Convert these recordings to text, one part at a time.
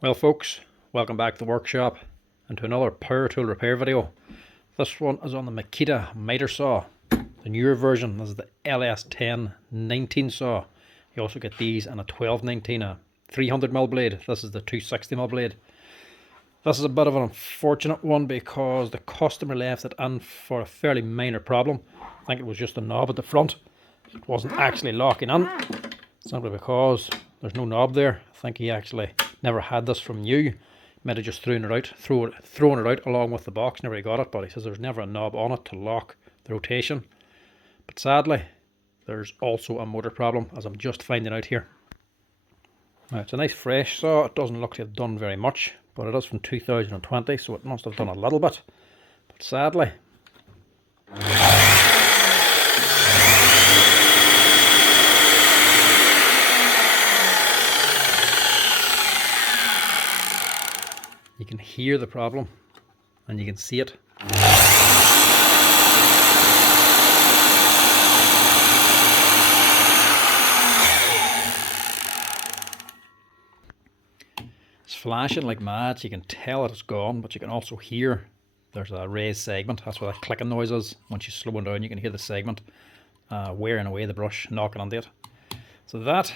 Well folks, welcome back to the workshop and to another power tool repair video. This one is on the Makita Miter Saw, the newer version. This is the LS1019 saw. You also get these in a 1219, a 300mm blade. This is the 260mm blade. This is a bit of an unfortunate one because the customer left it in for a fairly minor problem. I think it was just a knob at the front. It wasn't actually locking in, simply because there's no knob there. I think he actually never had this from new. Might have just thrown it out along with the box. Never got it, but he says there's never a knob on it to lock the rotation. But sadly, there's also a motor problem, as I'm just finding out here. Now, it's a nice fresh saw. It doesn't look to have done very much, but it is from 2020, so it must have done a little bit. But sadly, you can hear the problem and you can see it. It's flashing like mad. You can tell it's gone, but you can also hear there's a raised segment. That's what that clicking noise is. Once you slow it down, you can hear the segment wearing away the brush, knocking onto it. So that,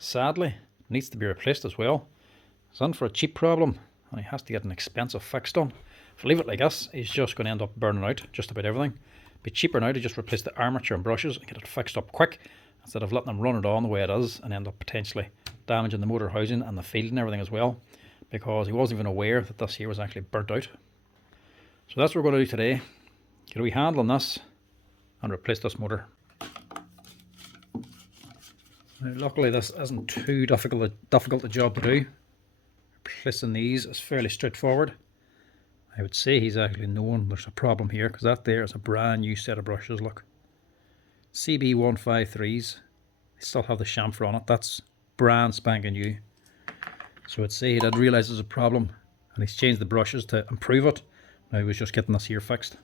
sadly, needs to be replaced as well. It's in for a cheap problem, and he has to get an expensive fix done. If I leave it like this, he's just going to end up burning out just about everything. It'd be cheaper now to just replace the armature and brushes and get it fixed up quick, instead of letting them run it on the way it is and end up potentially damaging the motor housing and the field and everything as well, because he wasn't even aware that this here was actually burnt out. So that's what we're going to do today. Get a wee handle on this and replace this motor. Now, luckily this isn't too difficult a job to do. Replacing these is fairly straightforward. I would say he's actually known there's a problem here, because that there is a brand new set of brushes. Look, CB153s. They still have the chamfer on it. That's brand spanking new. So I'd say he did realise there's a problem, and he's changed the brushes to improve it. Now he was just getting this here fixed.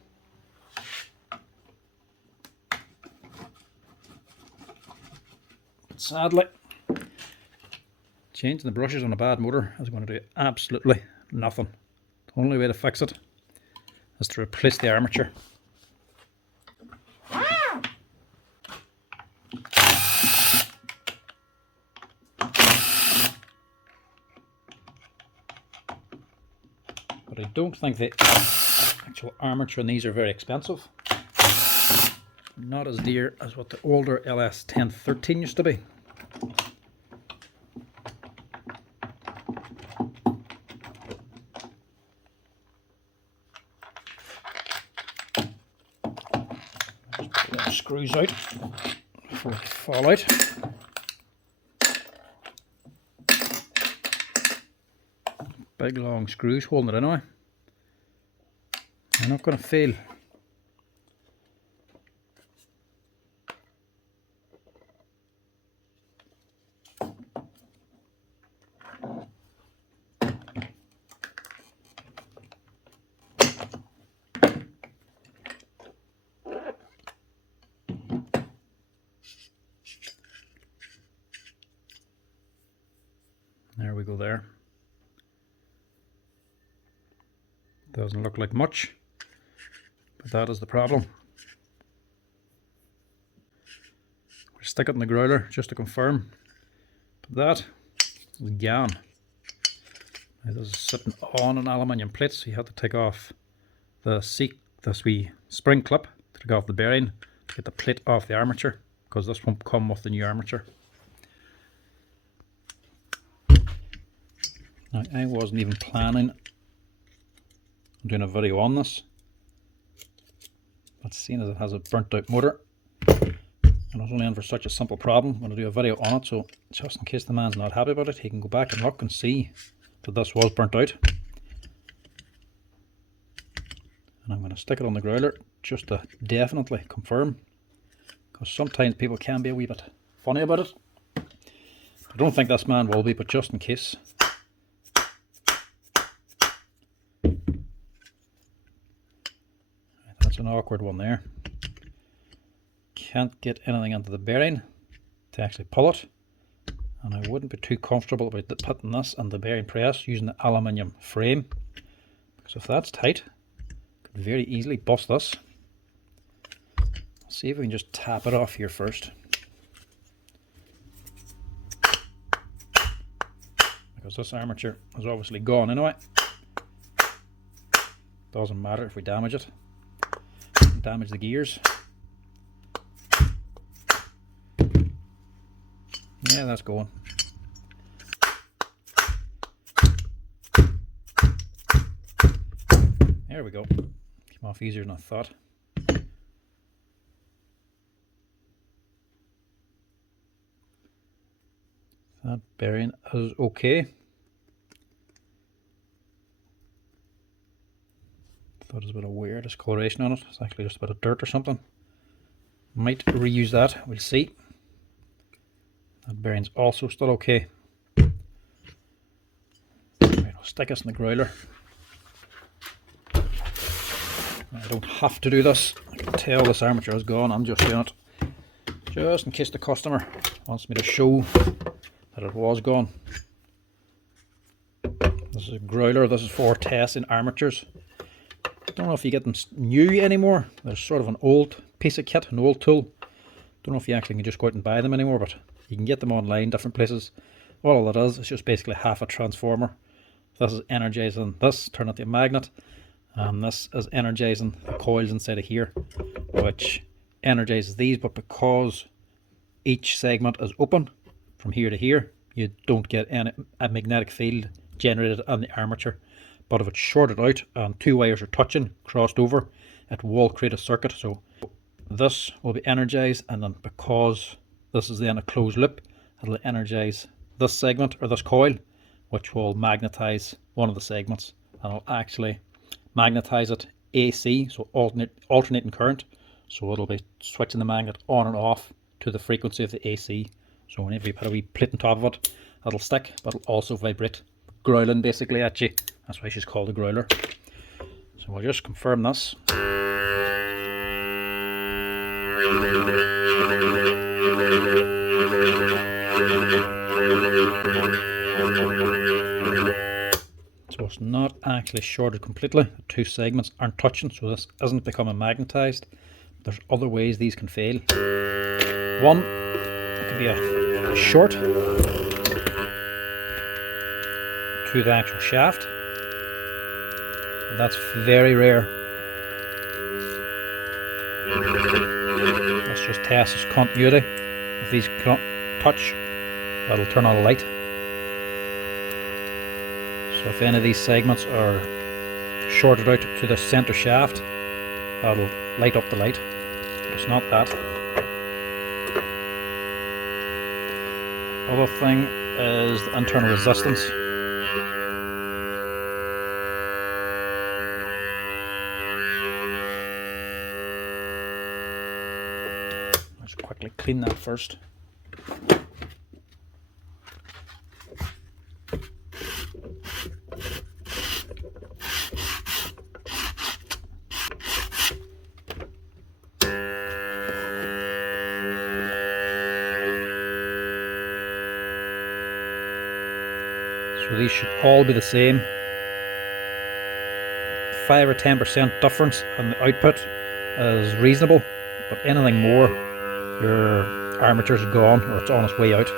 But sadly, changing the brushes on a bad motor is going to do absolutely nothing. The only way to fix it is to replace the armature. But I don't think the actual armature in these are very expensive. Not as dear as what the older LS1013 used to be. Screws out before they fall out. Big long screws holding it anyway. They're not going to fail. There we go there. Doesn't look like much, but that is the problem. We'll stick it in the growler just to confirm. But that is gone. Now this is sitting on an aluminium plate, so you have to take off this wee spring clip to take off the bearing to get the plate off the armature, because this won't come with the new armature. Now, I wasn't even planning on doing a video on this, but seeing as it has a burnt out motor and it's only in for such a simple problem, I'm going to do a video on it, so just in case the man's not happy about it, he can go back and look and see that this was burnt out. And I'm going to stick it on the growler just to definitely confirm, because sometimes people can be a wee bit funny about it. I don't think this man will be, but just in case. That's an awkward one there. Can't get anything into the bearing to actually pull it. and I wouldn't be too comfortable about putting this on the bearing press using the aluminium frame, because if that's tight, I could very easily bust this. Let's see if we can just tap it off here first, because this armature is obviously gone anyway. Doesn't matter if we damage it, damage the gears. Yeah, that's going. There we go. Came off easier than I thought. That bearing is okay. Thought it was a bit of weird discoloration on it. It's actually just a bit of dirt or something. Might reuse that, we'll see. That bearing's also still okay. Right, I'll stick this in the growler. I don't have to do this. I can tell this armature is gone. I'm just doing it just in case the customer wants me to show that it was gone. This is a growler. This is for testing armatures. I don't know if you get them new anymore. There's sort of an old piece of kit, an old tool. Don't know if you actually can just go out and buy them anymore, but you can get them online, different places. All that is just basically half a transformer. This is energizing this, turn it to a magnet. And this is energizing the coils inside of here, which energizes these, but because each segment is open from here to here, you don't get a magnetic field generated on the armature. But if it's shorted out and two wires are touching, crossed over, it will create a circuit. So this will be energized, and then because this is then a closed loop, it'll energize this segment or this coil, which will magnetize one of the segments, and it'll actually magnetize it AC, so alternating current. So it'll be switching the magnet on and off to the frequency of the AC. So whenever you put a wee plate on top of it, it'll stick, but it'll also vibrate, growling basically at you. That's why she's called a growler. So we'll just confirm this. So it's not actually shorted completely. The two segments aren't touching, so this isn't becoming magnetized. There's other ways these can fail. One, it could be a short to the actual shaft. That's very rare. Let's just test its continuity. If these touch, that'll turn on a light. So if any of these segments are shorted out to the center shaft, that'll light up the light. But it's not that. Other thing is the internal resistance. Let's quickly clean that first. So these should all be the same. 5 or 10% difference in the output is reasonable, but anything more, your armature's gone or it's on its way out.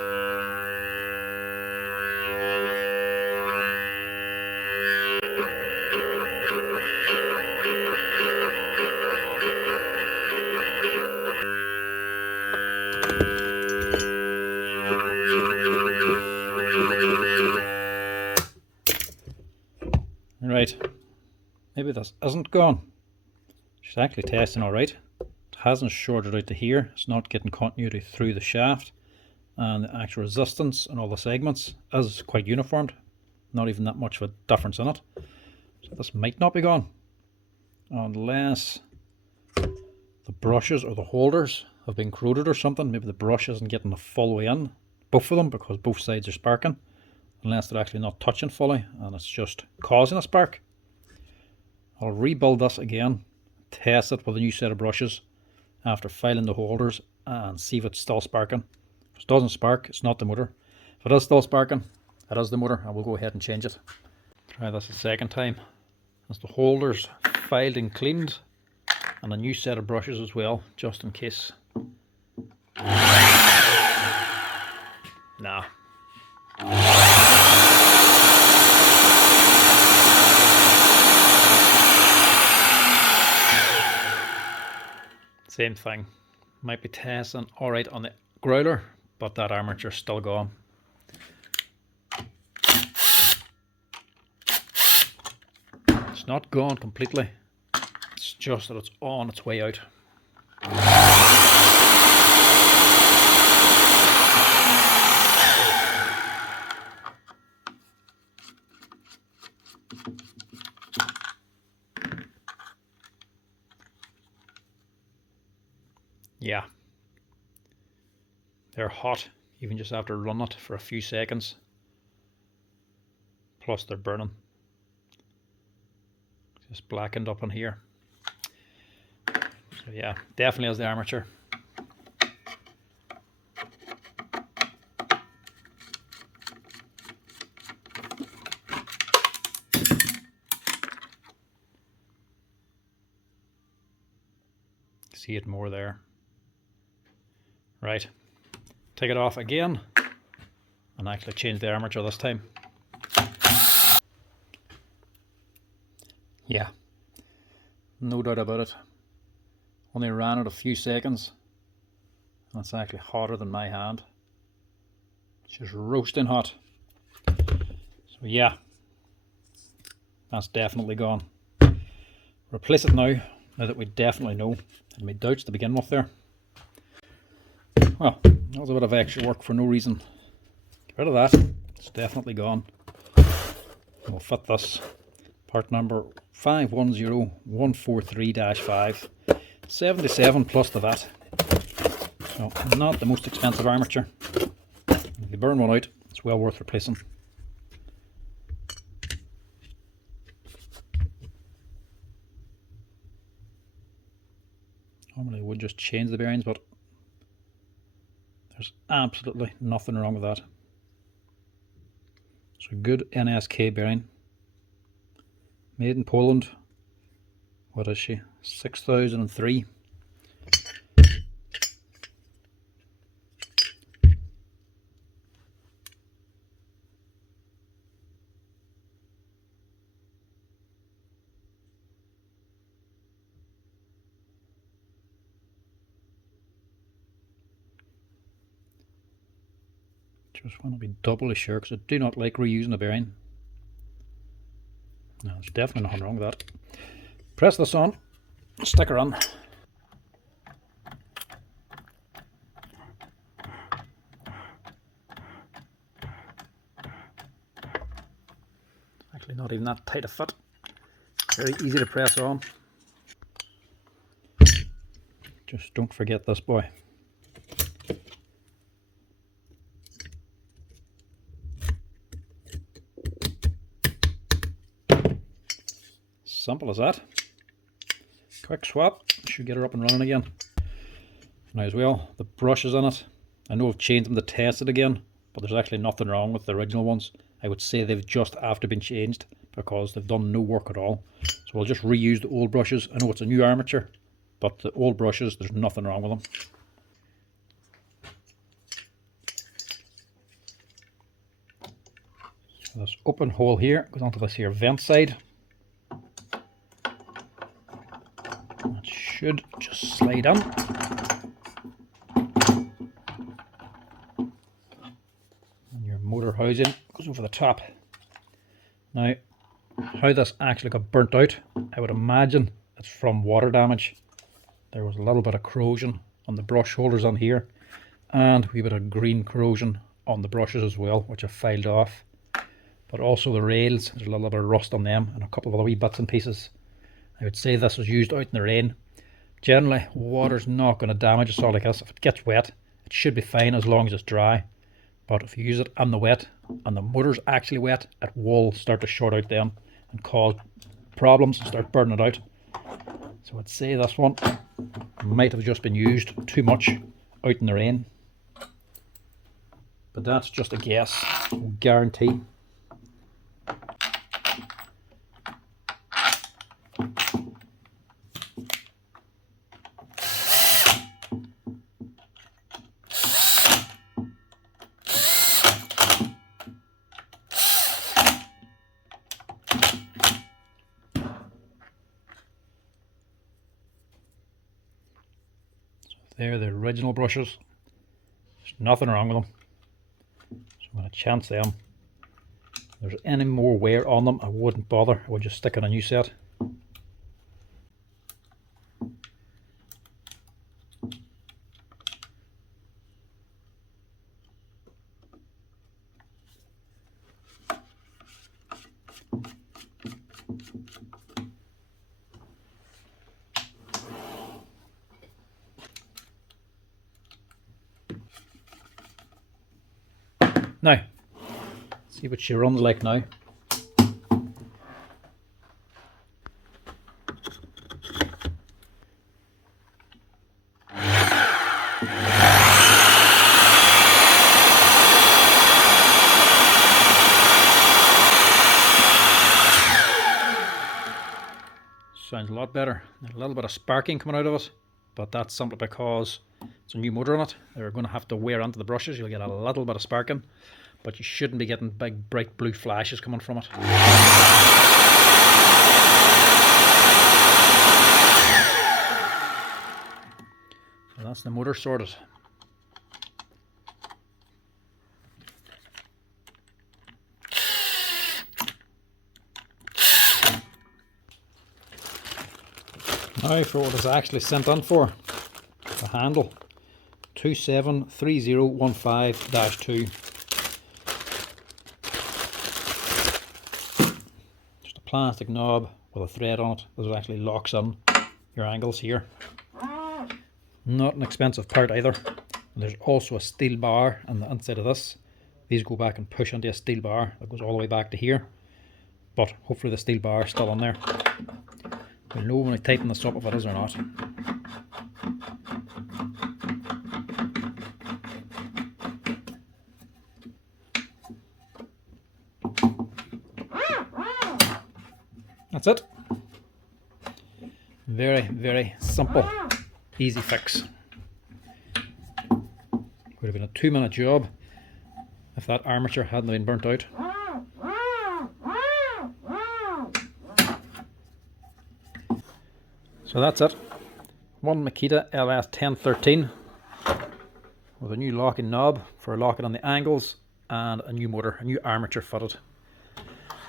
Right, maybe this isn't gone. She's actually testing alright. It hasn't shorted out to here. It's not getting continuity through the shaft, and the actual resistance in all the segments is quite uniformed. Not even that much of a difference in it. So this might not be gone, unless the brushes or the holders have been corroded or something. Maybe the brush isn't getting the full way in, both of them, because both sides are sparking. Unless they're actually not touching fully and it's just causing a spark. I'll rebuild this again, test it with a new set of brushes after filing the holders and see if it's still sparking. If it doesn't spark, it's not the motor. If it is still sparking, it is the motor. I will go ahead and change it. Try this a second time. As the holders filed and cleaned, and a new set of brushes as well, just in case. Nah. Same thing. Might be testing alright on the growler, but that armature's still gone. It's not gone completely. It's just that it's on its way out. Yeah, they're hot even just after running it for a few seconds, plus they're burning. Just blackened up on here. So yeah, definitely has the armature. See it more there. Right, take it off again and actually change the armature this time. Yeah, no doubt about it. Only ran it a few seconds and it's actually hotter than my hand. It's just roasting hot. So yeah, that's definitely gone. Replace it now that we definitely know. Had my doubts to begin with there. Well, that was a bit of extra work for no reason. Get rid of that. It's definitely gone. And we'll fit this part number 510143-5, 77 plus the VAT. So not the most expensive armature. If you burn one out, it's well worth replacing. Normally I would just change the bearings, but there's absolutely nothing wrong with that. It's a good NSK bearing. Made in Poland. What is she? 6003. Just want to be doubly sure because I do not like reusing a bearing. No, there's definitely nothing wrong with that. Press this on, stick her on. Actually not even that tight a fit. Very easy to press on. Just don't forget this boy. Simple as that. Quick swap, should get her up and running again. Now as well, the brushes on it, I know I've changed them to test it again, but there's actually nothing wrong with the original ones. I would say they've just after been changed because they've done no work at all. So we'll just reuse the old brushes. I know it's a new armature, but the old brushes, there's nothing wrong with them. So this open hole here goes onto this here vent side. That should just slide in. And your motor housing goes over the top. Now, how this actually got burnt out, I would imagine it's from water damage. There was a little bit of corrosion on the brush holders on here, and a wee bit of green corrosion on the brushes as well, which I've filed off. But also the rails, there's a little bit of rust on them, and a couple of other wee bits and pieces. I would say this was used out in the rain. Generally, water's not going to damage a saw like this. If it gets wet, it should be fine as long as it's dry. But if you use it in the wet, and the motor's actually wet, it will start to short out then and cause problems and start burning it out. So I'd say this one might have just been used too much out in the rain. but that's just a guess, guarantee. They're the original brushes. There's nothing wrong with them. So I'm going to chance them. If there's any more wear on them, I wouldn't bother. I would just stick in a new set. Now, see what she runs like now. Sounds a lot better. There's a little bit of sparking coming out of it, but that's simply because it's a new motor on it. They're going to have to wear onto the brushes. You'll get a little bit of sparking, but you shouldn't be getting big bright blue flashes coming from it. So that's the motor sorted. Now for what it's actually sent in for. The handle 273015-2. Just a plastic knob with a thread on it that actually locks in your angles here. Not an expensive part either. And there's also a steel bar on the inside of this. These go back and push into a steel bar that goes all the way back to here. But hopefully the steel bar is still on there. We'll know when I tighten this up if it is or not. That's it. Very, very simple, easy fix. Would have been a 2-minute job if that armature hadn't been burnt out. So that's it. One Makita LS1019 with a new locking knob for locking on the angles and a new motor, a new armature fitted.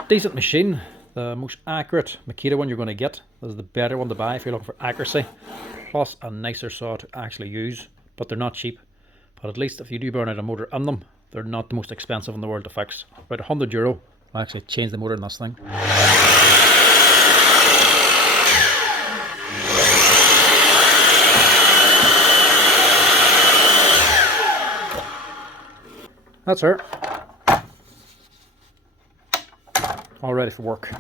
Decent machine. The most accurate Makita one you're going to get. This is the better one to buy if you're looking for accuracy, plus a nicer saw to actually use, but they're not cheap. But at least if you do burn out a motor in them, they're not the most expensive in the world to fix. About €100 will actually change the motor in this thing. That's her. All ready for work.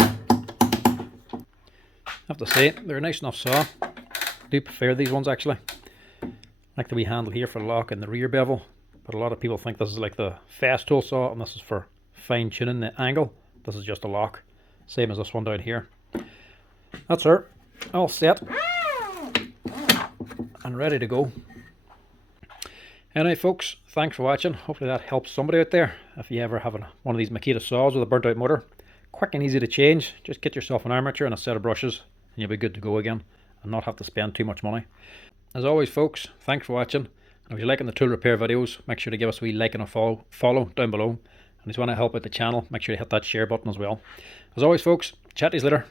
I have to say, they're a nice enough saw. I do prefer these ones actually. I like the wee handle here for locking the rear bevel, but a lot of people think this is like the fast tool saw and this is for fine tuning the angle. This is just a lock, same as this one down here. That's her, all set and ready to go. Anyway folks, thanks for watching. Hopefully that helps somebody out there. If you ever have one of these Makita saws with a burnt out motor, quick and easy to change. Just get yourself an armature and a set of brushes and you'll be good to go again and not have to spend too much money. As always folks, thanks for watching. And if you're liking the tool repair videos, make sure to give us a wee like and a follow down below. And if you want to help out the channel, make sure to hit that share button as well. As always folks, chat to you later.